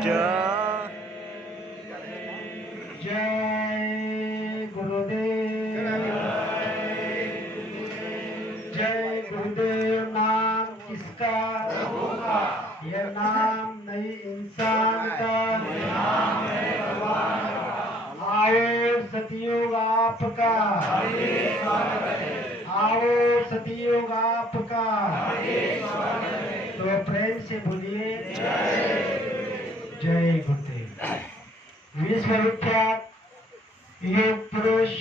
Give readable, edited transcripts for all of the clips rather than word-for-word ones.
जय गुरुदेव। जय गुरुदेव नाम किसका? यह नाम नहीं इंसान का। आओ सतयुग आपका, आओ सतयुग आपका। तो प्रेम से बोलिए जय गुरुदेव। विश्वविख्यात योग पुरुष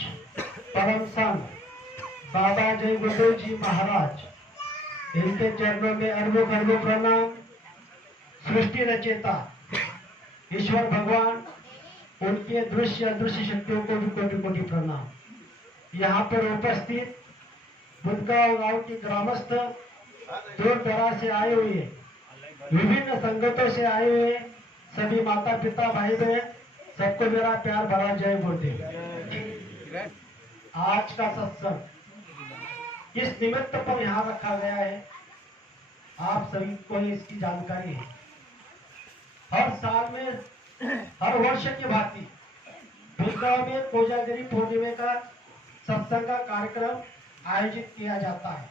परम संत बाबा जय गुरुदेव जी महाराज, इनके चरणों में अरबों खरबों प्रणाम। सृष्टि रचेता ईश्वर भगवान, उनके दृश्य अदृश्य शक्तियों को भी कोटि कोटि प्रणाम। यहाँ पर उपस्थित बुदगांव गांव के ग्रामस्थ, दूर दराज से आए हुए, विभिन्न संगठनों से आए हुए सभी माता पिता भाई बहन, सबको मेरा प्यार भरा जय गुरुदेव। आज का सत्संग इस निमित्त पर यहाँ रखा गया है, आप सभी को इसकी जानकारी है। हर साल में, हर वर्ष की भांति बुदगांव में कोजागरी पूर्णिमा का सत्संग का कार्यक्रम आयोजित किया जाता है।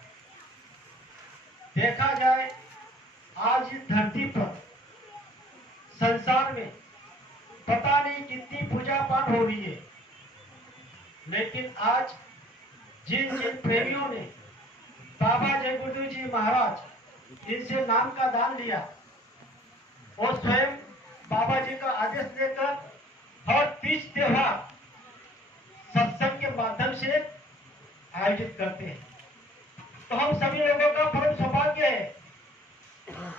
देखा जाए आज इस धरती पर संसार में पता नहीं कितनी पूजा पाठ हो रही है, लेकिन आज जिन जिन प्रेमियों ने बाबा जय गुरुदेव जी महाराज इनसे नाम का दान लिया और स्वयं बाबा जी का आदेश लेकर हर तीज त्योहार सत्संग के माध्यम से आयोजित करते हैं, तो हम सभी लोगों का परम सौभाग्य है।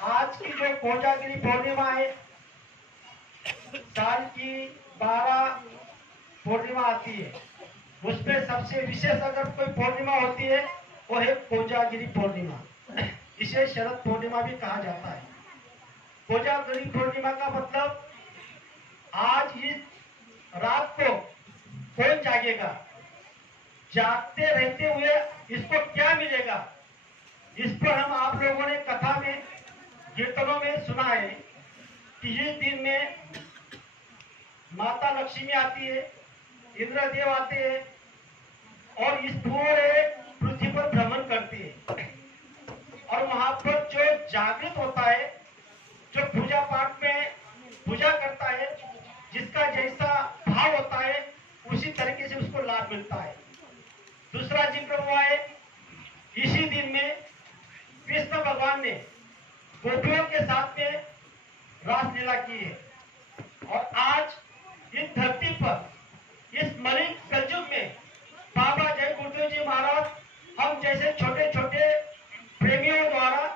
आज की जो कोजागिरी पूर्णिमा है, साल की 12 पूर्णिमा आती है, उसमें सबसे विशेष अगर कोई पूर्णिमा होती है वो है कोजागिरी पूर्णिमा। इसे शरद पूर्णिमा भी कहा जाता है। कोजागिरी पूर्णिमा का मतलब आज इस रात को कौन जागेगा, जागते रहते हुए इसको क्या मिलेगा, इस पर हम आप लोगों ने कथा में, कीर्तनों में सुना है कि इस दिन में माता लक्ष्मी आती है, इंद्रदेव आते हैं और इस पूरे पृथ्वी पर भ्रमण करते हैं। और वहां पर जो जागृत होता है, जो पूजा पाठ में पूजा करता है, जिसका जैसा भाव होता है उसी तरीके से उसको लाभ मिलता है। दूसरा जिक्र हुआ है, इसी दिन में कृष्ण भगवान ने गोपियों के साथ में रासलीला की है। और आज इस धरती पर, इस मलिन कलयुग में बाबा जय गुरुदेव जी महाराज हम जैसे छोटे छोटे प्रेमियों द्वारा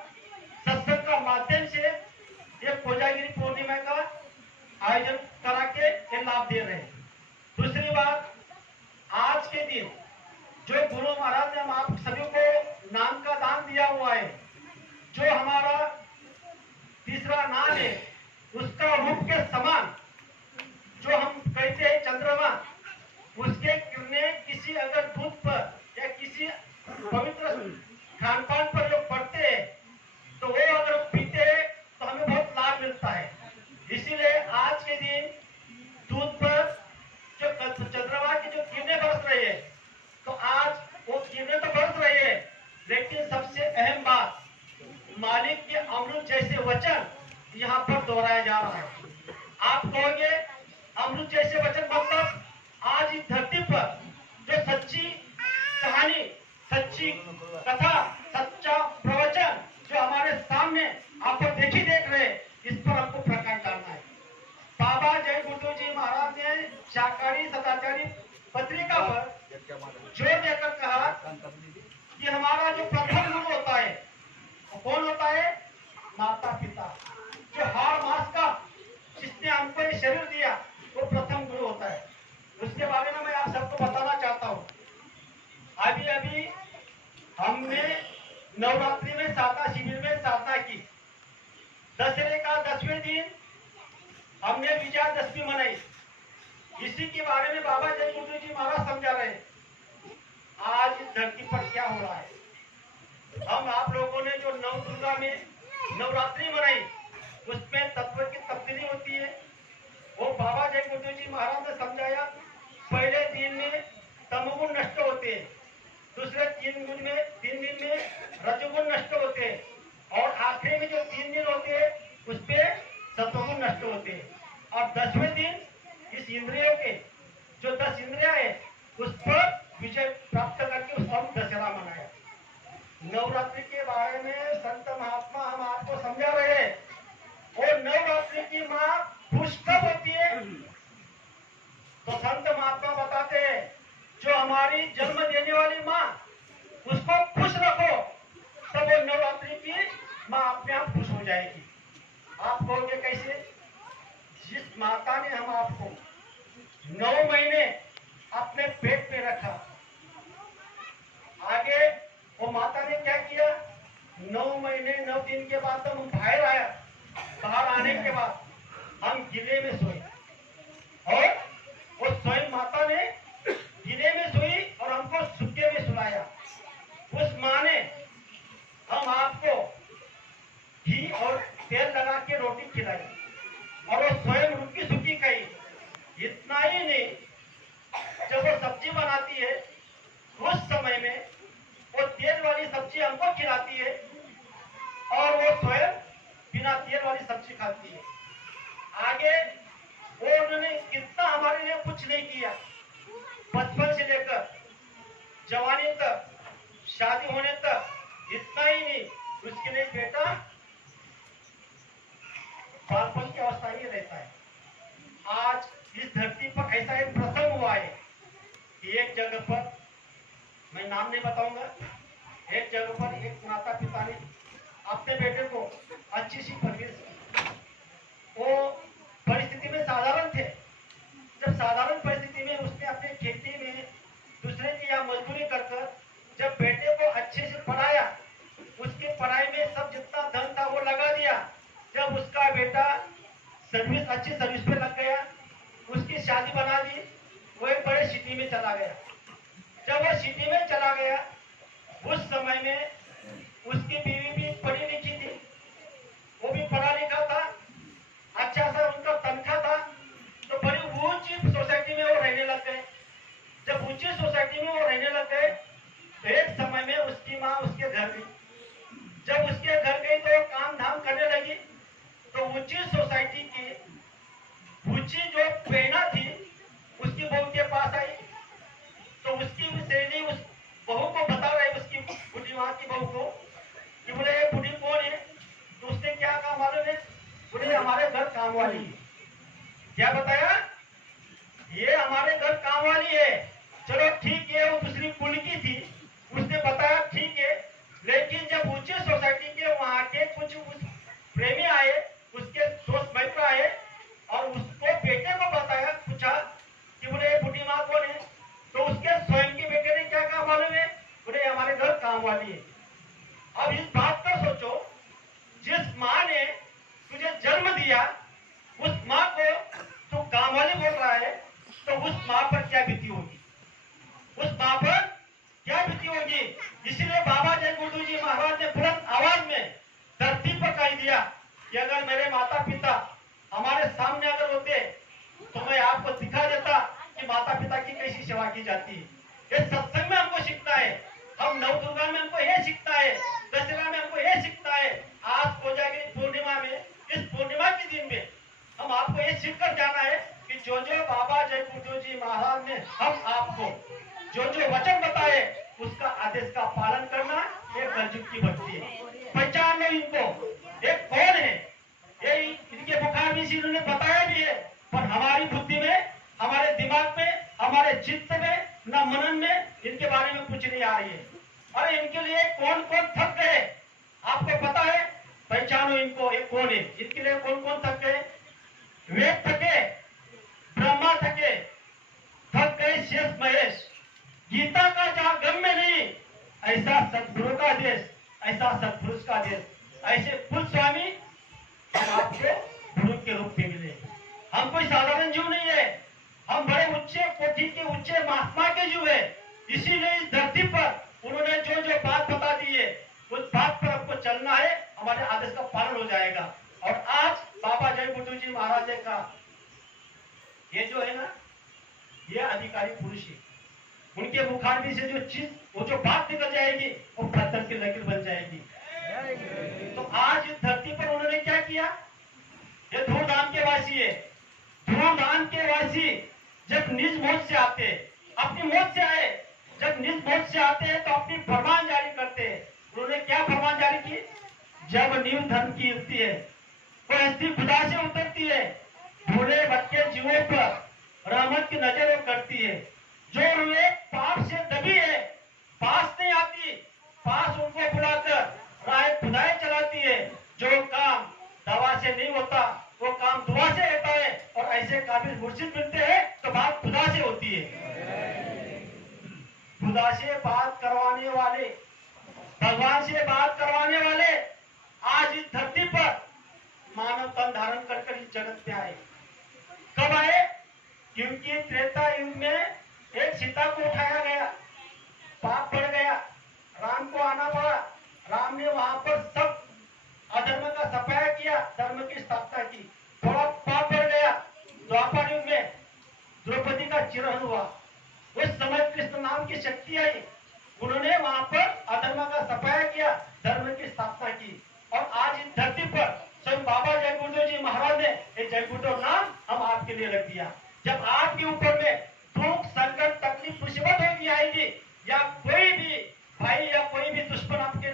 सत्संग का माध्यम से एक कोजागिरी पूर्णिमा का आयोजन करा के ये लाभ दे रहे हैं। दूसरी बात, आज के दिन जो गुरु महाराज ने हम आप सभी को नाम का दान दिया हुआ है, जो हमारा तीसरा नाम है, उसका रूप के समान जो हम कहते हैं चंद्रमा, उसके किरणें किसी अगर दूध पर या किसी पवित्र खान पान पर जो पड़ते हैं तो वो अगर पीते हैं तो हमें बहुत लाभ मिलता है। इसीलिए आज के दिन दूध पर जो चंद्रमा की जो किरणें बरस रही है, तो आज वो किरणें तो बरस रही है, लेकिन सबसे अहम बात, मालिक के अमृत जैसे वचन यहाँ पर दोहराया जा रहा है। आप कहोगे अमृत जैसे वचन मतलब आज इस धरती पर जो सच्ची कहानी, सच्ची कथा, सच्चा प्रवचन जो हमारे सामने आप देख रहे हैं, इस पर हमको प्रकाश डालना है। बाबा जय गुरुदेव जी महाराज ने शाकाहारी सदाचारी पत्रिका पर जोर देकर कहा कि हमारा जो प्रथम गुरु होता है कौन होता है? माता पिता। जो हर मास का जिसने हमको ये शरीर दिया वो प्रथम गुरु होता है। उसके बारे में मैं आप सबको बताना चाहता हूँ। अभी अभी हमने नवरात्रि में साधना शिविर में साधना की। दशहरे का 10वें दिन हमने विजयादशमी मनाई। इसी के बारे में बाबा जय गुरुदेव जी महाराज समझा रहे हैं। आज इस धरती पर क्या हो रहा है, हम आप लोगों ने जो नव दुर्गा में नवरात्रि मनाई, उसमें तत्व की तब्दीली होती है, और 10वें दिन इस इंद्रियों के जो 10 इंद्रियां है उस पर विजय प्राप्त करके उसका हम दशहरा मनाया। नवरात्रि के बारे में संत महात्मा हम आपको समझा रहे हैं। और नवरात्रि की माँ खुश कब होती है? तो संत महात्मा बताते हैं जो हमारी जन्म देने वाली माँ उसको खुश रखो तब वो नवरात्रि की माँ अपने आप खुश हो जाएगी। आप कहोगे कैसे? जिस माता ने हम आपको 9 महीने अपने पेट पे रखा, आगे वो माता ने क्या किया? 9 महीने 9 दिन के बाद हम बाहर आया, बाहर आने के बाद हम गिले में सोए और वो स्वयं माता ने गिले में सोई और हमको सूखे में सुलाया। उस माँ ने हम आपको घी और तेल लगा के रोटी खिलाई और वो स्वयं रुकी सूखी खाई। इतना ही नहीं, जब वो सब्जी बनाती है उस समय में वो तेल वाली सब्जी हमको खिलाती है और वो स्वयं बिना तेल वाली सब्जी खाती है। आगे वो उन्होंने कितना हमारे लिए कुछ नहीं किया, बचपन से लेकर जवानी तक, शादी होने तक। इतना ही नहीं, उसके लिए बेटा बालपन की अवस्था ही रहता है। आज इस धरती पर ऐसा एक प्रसंग हुआ है कि एक जगह पर, मैं नाम नहीं बताऊंगा, एक जगह पर एक माता पिता ने अपने बेटे को अच्छी सी परवरिश की। वो परिस्थिति में साधारण थे। जब साधारण परिस्थिति में उसने अपने खेती में दूसरे की यहाँ मजदूरी कर जब बेटे को अच्छे से पढ़ाया, उसके पढ़ाई में सब जितना धन था वो लगा दिया। जब उसका बेटा सर्विस, अच्छी सर्विस पे लग गया, उसकी शादी बना दी, वो एक बड़े सिटी में चला गया। जब वो सिटी में चला गया उस समय में उसकी बीवी भी पढ़ी लिखी थी, वो भी पढ़ा लिखा था, अच्छा सा उनका तनख्वाह था। तो बड़ी ऊंची सोसाइटी में वो रहने लग गए। जब ऊंची सोसाइटी में वो रहने लग गए तो एक समय में उसकी माँ उसके घर गई। जब उसके घर गई तो वो काम धाम करने लगी। तो ऊंची सोसाइटी की ऊंची जो प्रेरणा थी उसकी बहू के पास आई। तो उसकी सहेली उस बहू को बता रही, उसकी बुढ़ी माँ की बहू को, कि बोले ये बुढ़ी कौन है? तो उसने क्या कहा मालूम है? बोले हमारे घर काम वाली है। क्या बताया? ये हमारे घर काम वाली है। चलो ठीक है, वो दूसरी कुल की थी, उसने बताया ठीक है। लेकिन जब ऊंची सोसाइटी के वहां के कुछ प्रेमी आए, उसके दोस्त मित्र आए और उसको बेटे को बताया, पूछा कि बोले बुढ़ी माँ कौन है? तो उसके स्वयं के बेटे ने क्या कहा मालूम है? बोले हमारे घर काम वाली है। अब इस बात को सोचो, जिस माँ ने तुझे जन्म दिया उस माँ को तू काम वाली बोल रहा है, तो उस माँ पर क्या बीती होगी? उस माँ पर क्या बीती होगी? इसलिए बाबा जय गुरु जी महाराज ने बुलंद आवाज में धरती पर कह दिया कि अगर मेरे माता पिता हमारे सामने अगर होते तो मैं आपको दिखा देता कि माता पिता की कैसी सेवा की जाती है। ये सत्संग में हमको सीखना है, हम नव दुर्गा में हमको ये सीखना है, दशहरा में हमको ये सीखना है। आज कोजागिरी पूर्णिमा में, इस पूर्णिमा के दिन में हम आपको ये सीख कर जाना है कि जो जो बाबा जय गुरु जी महाराज ने हम आपको जो जो वचन बताए उसका आदेश का पालन करना ये कलयुग की भक्ति है। पहचान लो इनको, ये कौन है? ये इनके मुखार में इन्होंने बताया भी है, पर हमारी बुद्धि में, हमारे दिमाग में, हमारे चित्त में, न मनन में इनके बारे में कुछ नहीं आ रही है। अरे इनके लिए कौन कौन थक गए आपको पता है? पहचानो इनको, ये कौन है? इनके लिए कौन कौन थक गए? वेद थके, ब्रह्मा थके, थक गए शेष महेश। गीता का जहां गम्य नहीं, ऐसा सदगुरु का देश, ऐसा सत्पुरुष का देश, ऐसे कुल स्वामी आपको गुरु के रूप में मिले। हम कोई साधारण जीव नहीं है, हम बड़े उच्चे कोटि के उच्चे महात्मा के जीव है। इसीलिए इस धरती पर उन्होंने जो जो बात बता दी है उस बात पर आपको चलना है, हमारे आदेश का पालन हो जाएगा। और आज बाबा जय गुरु जी महाराज का ये जो है ना, ये अधिकारी पुरुष है। उनके मुखारबी से जो चीज, वो जो बात निकल जाएगी वो पत्थर की लकीर बन जाएगी। तो आज इस धरती पर उन्होंने क्या किया? ये धूमधाम के वासी है, आदिवासी जब निज मौत से आते, अपनी मौत से आए, जब निज मौत से आते हैं तो अपनी फरमान जारी करते हैं। उन्होंने क्या फरमान जारी की? जब नींव धर्म की हिलती है, वो हस्ती खुदा से उतरती है, भूले भटके जीवों पर रहमत की नजर करती है। जो रूहें पाप से दबी है, पास नहीं आती, पास उनको बुलाकर राह खुदाई चलाती है। जो काम दवा से नहीं होता वो काम दुआ से होता है, और ऐसे काबिल मुर्शिद मिलते हैं तो बात खुदा से होती है। खुदा से बात करवाने वाले, भगवान से बात करवाने वाले आज इस धरती पर मानव तन धारण कर इस जगत में आए। कब आए? क्योंकि त्रेता युग में एक सीता को उठाया गया, पाप बढ़ गया, राम को आना पड़ा। राम ने वहां पर सब अधर्म का सफाया किया, धर्म की स्थापना की। थोड़ा पाप बढ़ गया, द्वापर युग में द्रौपदी का चिरहन हुआ। उस समय कृष्ण नाम की शक्ति आई, उन्होंने वहां पर अधर्म का सफाया किया, धर्म की स्थापना की। और आज इस धरती पर स्वयं बाबा जय गुरुदेव जी महाराज ने ये जय गुरुदेव नाम हम आपके लिए रख दिया। जब आपके ऊपर में दुख, संकट, तकलीफ, मुसीबत होगी आएगी, या कोई भी भाई या कोई भी दुश्मन आपके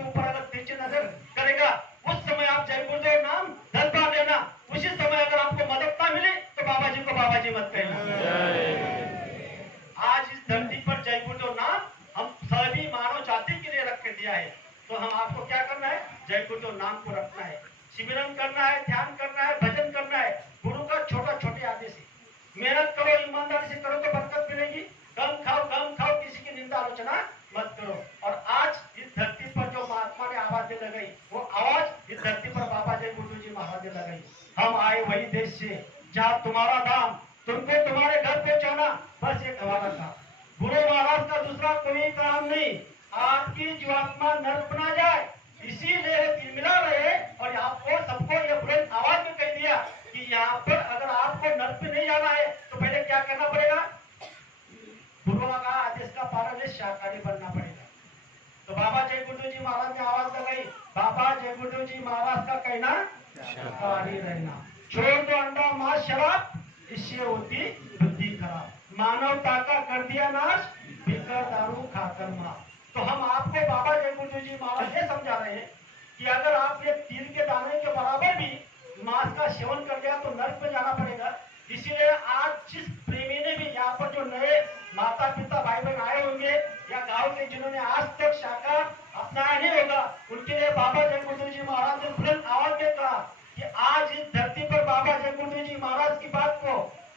ऊपर अगर पीछे नजर करेगा, उस समय आप जय गुरुदेव नाम धर पा लेना। उसी समय अगर आपको मदद ना मिले तो बाबा जी को बाबा जी मत कहना। आज इस धरती पर जय गुरुदेव नाम हम सभी मानव जाति के लिए रख के दिया है। तो हम आपको क्या करना है? जय गुरुदेव नाम को रखना है, सिमरन करना है, ध्यान करना है, भजन करना है। गुरु का छोटा छोटे आदेश है। मेहनत करो, ईमानदारी से करो तो बरकत मिलेगी। गम खाओ, किसी की निंदा आलोचना मत करो। और आज इस धरती पर जो महात्मा ने आवाज लगाई, वो आवाज इस धरती पर बाबा जय गुरुदेव जी महाराज ने लगाई। हम आए वही देश से जहाँ तुम्हारा धाम, तुमको तुम्हारे घर पहुंचाना, बस एक हमारा था। गुरु महाराज का दूसरा कोई काम नहीं, आपकी जीवात्मा नर्क बना जाए, इसीलिए तिलमिला रहे। और आपको सबको ये बुलंद आवाज में कह दिया कि यहाँ पर अगर आपको नर्क में नहीं जाना है तो पहले क्या करना पड़ेगा? गुरु का आदेश का पालन है, शाकाहारी बनना पड़ेगा। तो बाबा जय गुरुदेव जी महाराज ने आवाज लगाई, बाबा जय गुरुदेव जी महाराज का कहना शाकाहारी रहना, छोड़ दो अंडा मांस शराब, इससे होती बुद्धि खराब, मानवता का कर दिया नाश, पीकर दारू खाकर मार। तो हम आपको बाबा जय गुरुदेव जी महाराज ये समझा रहे हैं कि अगर आप ये तिल के दाने के बराबर भी मांस का सेवन कर लिया तो नर्क में जाना पड़ेगा। इसीलिए आज जिस प्रेमी ने भी यहाँ पर जो नए माता पिता भाई बहन आए होंगे या गांव के जिन्होंने आज तक शाकाहार अपनाया नहीं होगा, उनके लिए बाबा जय गुरुदेव जी महाराज ने बुलंद आवाज में कहा कि आज इस धरती पर बाबा जय गुरुदेव जी महाराज की बात को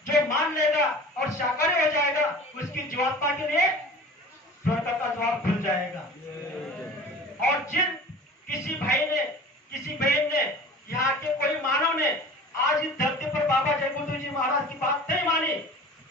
जो मान लेगा और शाकाहारी हो जाएगा, उसकी जीवात्मा के लिए स्वर्ग का द्वार खुल जाएगा। और जिन किसी भाई ने, किसी बहन ने, यहाँ के कोई मानव ने आज इस धरती पर बाबा जय गुरुदेव जी महाराज की बात नहीं मानी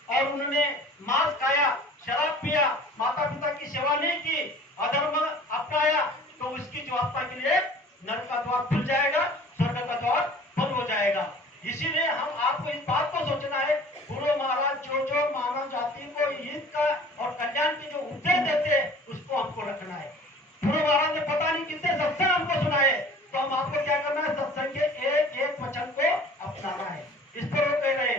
और उन्होंने मांस खाया, शराब पिया, माता पिता की सेवा नहीं की, अधर्म अपनाया, तो उसकी जीवात्मा के लिए नरक का द्वार खुल जाएगा, स्वर्ग का द्वार बंद हो जाएगा। इसीलिए हम आपको इस बात को सोचना है, गुरु महाराज जो मानव जाति को हित का और कल्याण की जो उपदेश देते हैं उसको हमको रखना है। गुरु महाराज ने पता नहीं कितने सत्संग हमको सुनाए, तो हम आपको क्या करना है? सत्संग के एक एक वचन को अपनाना है। इस पर वो कह रहे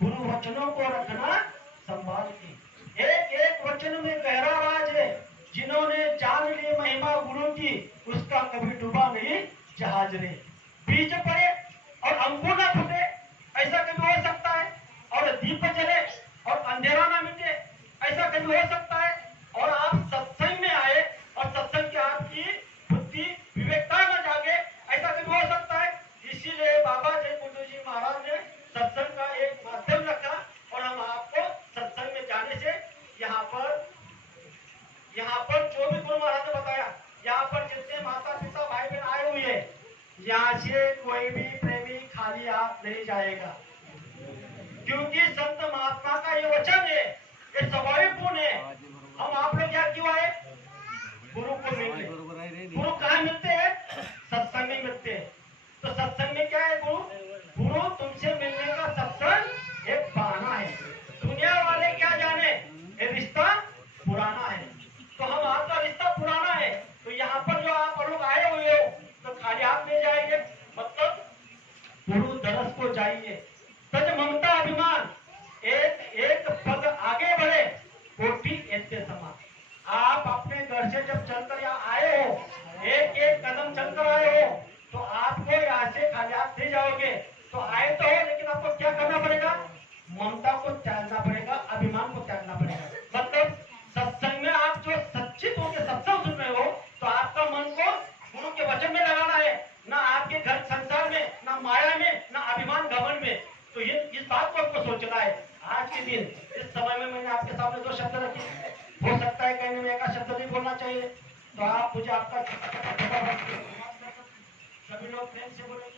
गुरु वचनों को रखना संभाल के, एक एक वचन में गहरा राज है, जिन्होंने जान ली महिमा गुरु की, उसका कभी डूबा नहीं जहाज रे। बीज पड़े और अंकुर ना फूटे, ऐसा कभी हो सकता है? और दीप जले और अंधेरा ना मिटे, ऐसा कभी हो सकता है? और आप सत्संग में आए और सत्संग की आपकी बुद्धि विवेकता न जागे, ऐसा कभी हो सकता है? इसीलिए बाबा जय गुरुदेव जी महाराज ने सत्संग का एक माध्यम रखा और हम आपको सत्संग में जाने से यहाँ पर जो भी गुरु महाराज ने बताया, यहाँ पर जितने माता पिता भाई बहन आए हुए हैं, यहाँ से कोई भी प्रेमी खाली हाथ नहीं जाएगा, क्योंकि संत महात्मा का ये वचन है, ये स्वाभाविक गुण है। हम आप लोग क्या क्यों आए? गुरु को मिलने। गुरु कहाँ मिलते हैं? सत्संग में मिलते हैं। तो सत्संग में क्या है? गुरु तुमसे मिलने का सत्संग एक बहाना है। दुनिया वाले क्या जाने, ये रिश्ता पुराना है। तो हम आपका रिश्ता पुराना है, तो यहाँ पर जो आप लोग आए हुए हो तो खाली हाथ नहीं जाएंगे, मतलब गुरु दरस को जाइए। तज ममता अभिमान ऐसे खाली हाथ नहीं जाओगे। तो आए तो हो, लेकिन आपको क्या करना पड़ेगा? ममता को त्यागना पड़ेगा, अभिमान को त्यागना पड़ेगा। मतलब सत्संग में आप जो सच्चित होकर सत्संग सुन रहे हो, तो आपका मन को गुरु के वचन में लगाना है, ना आपके घर संसार में, ना माया में, ना अभिमान घमंड में। तो ये इस बात को आपको सोचना है। आज के दिन इस समय में मैंने आपके सामने दो शब्द रखे, हो सकता है कहने में एक शब्द नहीं बोलना चाहिए, तो आप मुझे आपका सभी लोग प्रेम से बोले।